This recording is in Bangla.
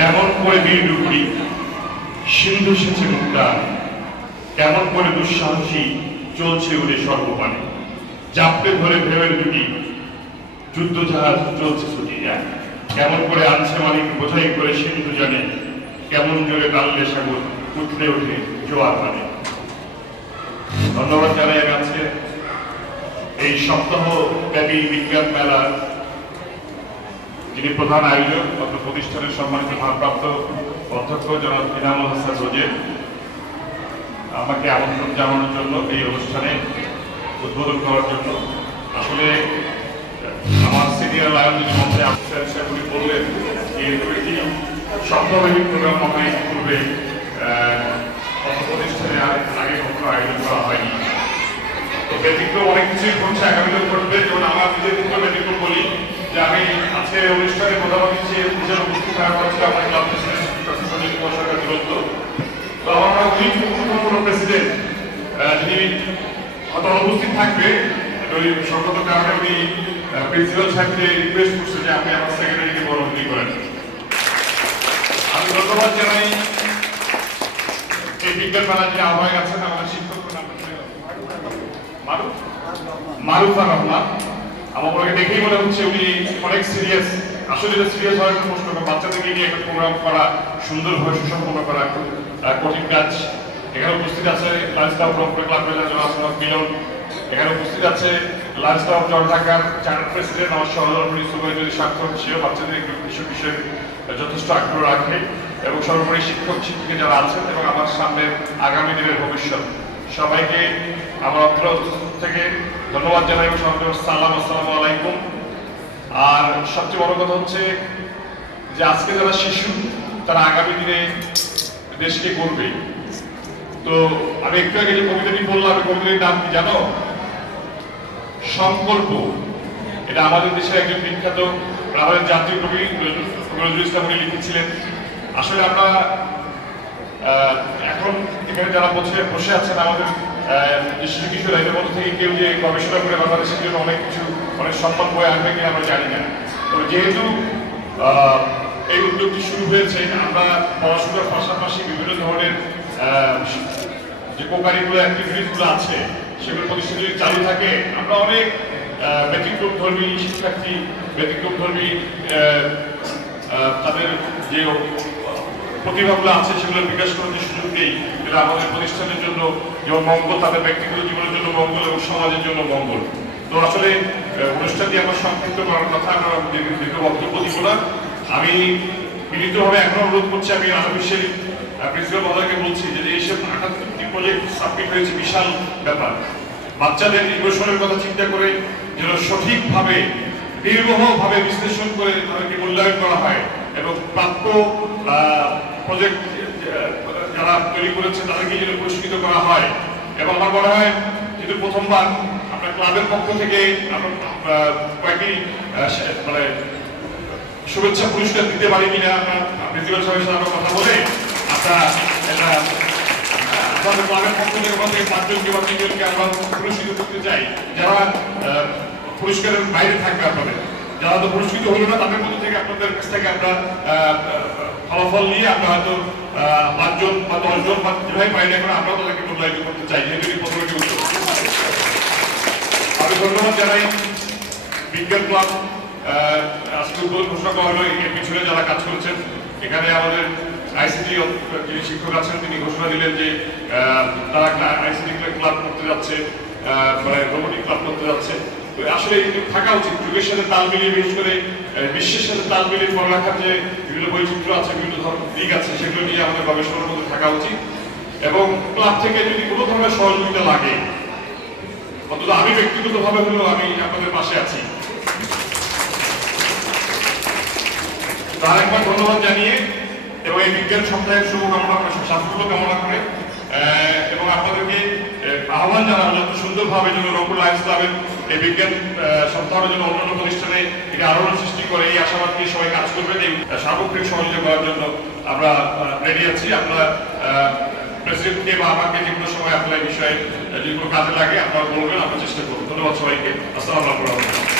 কেমন করে বীর ডুবুরি সিন্ধু সেচে মুক্তা, কেমন করে দুঃসাহসী চলছে উড়ে সর্বপানে। চাপড়ে ধরে ভেবের দুটি, যুদ্ধ জাহাজ চলছে ছুটি যায় কেমন করে আনছে মালিক বোঝাই করে সিন্ধু জানে, কেমন জোরে কাললে সাগর উঠলে উঠে জোয়ার মানে ধন্যবাদ জানাই আজকে এই সপ্তাহ ব্যাপী বিজ্ঞান মেলার যিনি প্রধান আয়োজক অত প্রতিষ্ঠানের সম্মানিত ভারপ্রাপ্ত অধ্যক্ষ জনাব ইনামুল হাসান রোজের আমাকে আমন্ত্রণ জানানোর জন্য এই অনুষ্ঠানে উদ্বোধন করার জন্য। আসলে, আমার সিনিয়র যিনি মঞ্চে আসছেন সেগুলি বললেন যে, এটি সপ্তাহব্যাপী প্রোগ্রাম হবে। পূর্বে অত প্রতিষ্ঠানে আগে কখনো আয়োজন করা হয়নি। ব্যতিক্রম অনেক কিছুই ঘটছে আগামীতে ঘটবে যেমন আমার নিজের ক্ষেত্রে ব্যতিক্রম বলি যে আমি আজকে অনুষ্ঠানে প্রধান অতিথি হিসেবে উপস্থিত থাকা করেছিল আমার club president doctor Sanjay Kumar Sarkar দুরন্ত তো আমার অনুপস্থিত থাকবে সংগত কারণে উনি প্রিন্সিপাল সাহেবকে যে আপনি আমার সেক্রেটারিকে অতিথি করেন। আমি ধন্যবাদ জানাই। এই বিজ্ঞান মেলা যে আহ্বায়ক আছেন, আমাদের শিক্ষক মারুফ রহমান। আমার ওনাকে দেখেই মনে হচ্ছে উনি অনেক সিরিয়াস আসলে সিরিয়াস হওয়ার প্রশ্ন বাচ্চাদেরকে নিয়ে একটা প্রোগ্রাম করা সুন্দরভাবে সুসম্পন্ন করা কঠিন কাজ। এখানে উপস্থিত আছে ক্লাব রংপুর ক্লাব মিলন। এখানে উপস্থিত আছে ক্লাব জল ঢাকার চার্টার প্রেসিডেন্ট আমার সহধর্মী সুবাইজুল স্বাক্ষর সেও বাচ্চাদের কিছু বিষয়ে যথেষ্ট আগ্রহ রাখে এবং সর্বোপরি শিক্ষক, শিক্ষিকা যারা আছেন এবং আমার সামনে আগামী দিনের ভবিষ্যৎ। সবাইকে আমার অত্র থেকে ধন্যবাদ জানাই এবং সবাইকে সালাম, আসসালামু আলাইকুম। আর সবচেয়ে বড় কথা হচ্ছে যে আজকে যারা শিশু তারা আগামী দিনে দেশকে করবে তো আমি একটু আগে যে কবিতাটি বললাম কবিতাটির নাম কি জানো? সংকল্প। এটা আমাদের দেশের একজন বিখ্যাত আমাদের জাতীয় কবি নজরুল ইসলাম উনি লিখেছিলেন। আসলে আমরা এখন এখানে যারা বসে বসে আছেন আমাদের শিশু কিশোর এদের মধ্যে থেকে কেউ যে গবেষণা করে বাংলাদেশের জন্য অনেক কিছু, অনেক সম্মান বয়ে আনবে কিনা আমরা জানি না। তবে যেহেতু শুরু আমরা পড়াশোনার পাশাপাশি বিভিন্ন ধরনের যে কোকারিকুলার অ্যাক্টিভিটিসগুলো আছে, সেগুলো প্রতিষ্ঠান যদি চালু থাকে। আমরা অনেক ব্যতিক্রম ধর্মী শিক্ষার্থী ব্যতিক্রম ধর্মী তাদের যে প্রতিভাগুলো আছে, সেগুলো বিকাশ করার যে সুযোগ নেই এটা আমাদের প্রতিষ্ঠানের জন্য যেমন মঙ্গল, তাদের ব্যক্তিগত জীবনের জন্য মঙ্গল এবং সমাজের জন্য মঙ্গল। তো আসলে অনুষ্ঠানটি আমার সংক্ষিপ্ত করার কথা আমরা বক্তব্য দিব না। আমি বিনীতভাবে এখন অনুরোধ করছি, আমি আরও বিশ্বের প্রিন্সিপাল মহোদয়কে বলছি যে এইসব আটাত্তরটি প্রজেক্ট সাবমিট হয়েছে, বিশাল ব্যাপার। বাচ্চাদের নির্বাচনের কথা চিন্তা করে যেন সঠিকভাবে নির্বহভাবে বিশ্লেষণ করে তাদেরকে মূল্যায়ন করা হয় এবং প্রাপ্য প্রজেক্ট যারা তৈরি করেছে তাদেরকে যেন পুরস্কৃত করা হয়। এবং আমার মনে হয়, যেহেতু প্রথমবার আমরা ক্লাবের পক্ষ থেকে আমরা কয়েকটি মানে শুভেচ্ছা পুরস্কার দিতে পারি কিনা আমরা প্রিন্সিপাল সাথে আমরা কথা বলে আমরা আমাদের ক্লাবের পক্ষ থেকে তিনজনকে আমরা পুরস্কৃত করতে চাই। যারা পুরস্কারের বাইরে থাকবে আপনাদের। যারা তো পুরস্কৃত হলো না, তাদের মধ্যে থেকে আপনাদের কাছ থেকে আমরা ফলাফল নিয়ে আমরা হয়তো পাঁচজন বা দশজন বা যেভাবে পাই না করে আমরাও তাদেরকে মূল্যায়িত করতে চাই। যেহেতু প্রথমটি উদ্যোগ আমি ধন্যবাদ জানাই বিজ্ঞান ক্লাব আজকে ঘোষণা করা হলো, এর পিছনে যারা কাজ করেছেন, এখানে আমাদের আইসিটি যিনি শিক্ষক আছেন, তিনি ঘোষণা দিলেন যে তারা আইসিটি ক্লাব করতে যাচ্ছে মানে রোবোটিক ক্লাব করতে যাচ্ছে। তো আসলে এগুলো থাকা উচিত, যুগের সাথে তাল মিলিয়ে, বিশেষ করে বিশ্বের সাথে তাল মিলিয়ে পড়ালেখার যে বিভিন্ন বৈচিত্র্য আছে, বিভিন্ন ধরনের দিক আছে, সেগুলো নিয়ে আমাদের গবেষণার মধ্যে থাকা উচিত। এবং ক্লাব থেকে যদি কোনো ধরনের সহযোগিতা লাগে, অন্তত আমি ব্যক্তিগতভাবে হলেও আমি আপনাদের পাশে আছি। তো আরেকবার ধন্যবাদ জানিয়ে এবং এই বিজ্ঞান সপ্তাহের শুভকামনা করে সাফল্য কামনা করে এবং আপনাদেরকে আহ্বান জানাব যত সুন্দরভাবে যেন লায়ন্স ক্লাবের এই বিজ্ঞান সপ্তাহের জন্য অন্যান্য প্রতিষ্ঠানে এটি আলোড়ন সৃষ্টি করে, এই আশাবাদ নিয়ে সবাই কাজ করবেন, এই সার্বক্ষণিক সহযোগিতা করার জন্য আমরা রেডি আছি। আপনারা প্রেসিডেন্টকে বা আমাকে যে কোনো সময় আপনার বিষয়ে যদি কোনো কাজে লাগে আপনারা বলবেন, আমরা চেষ্টা করব। ধন্যবাদ সবাইকে। আসসালামু আলাইকুম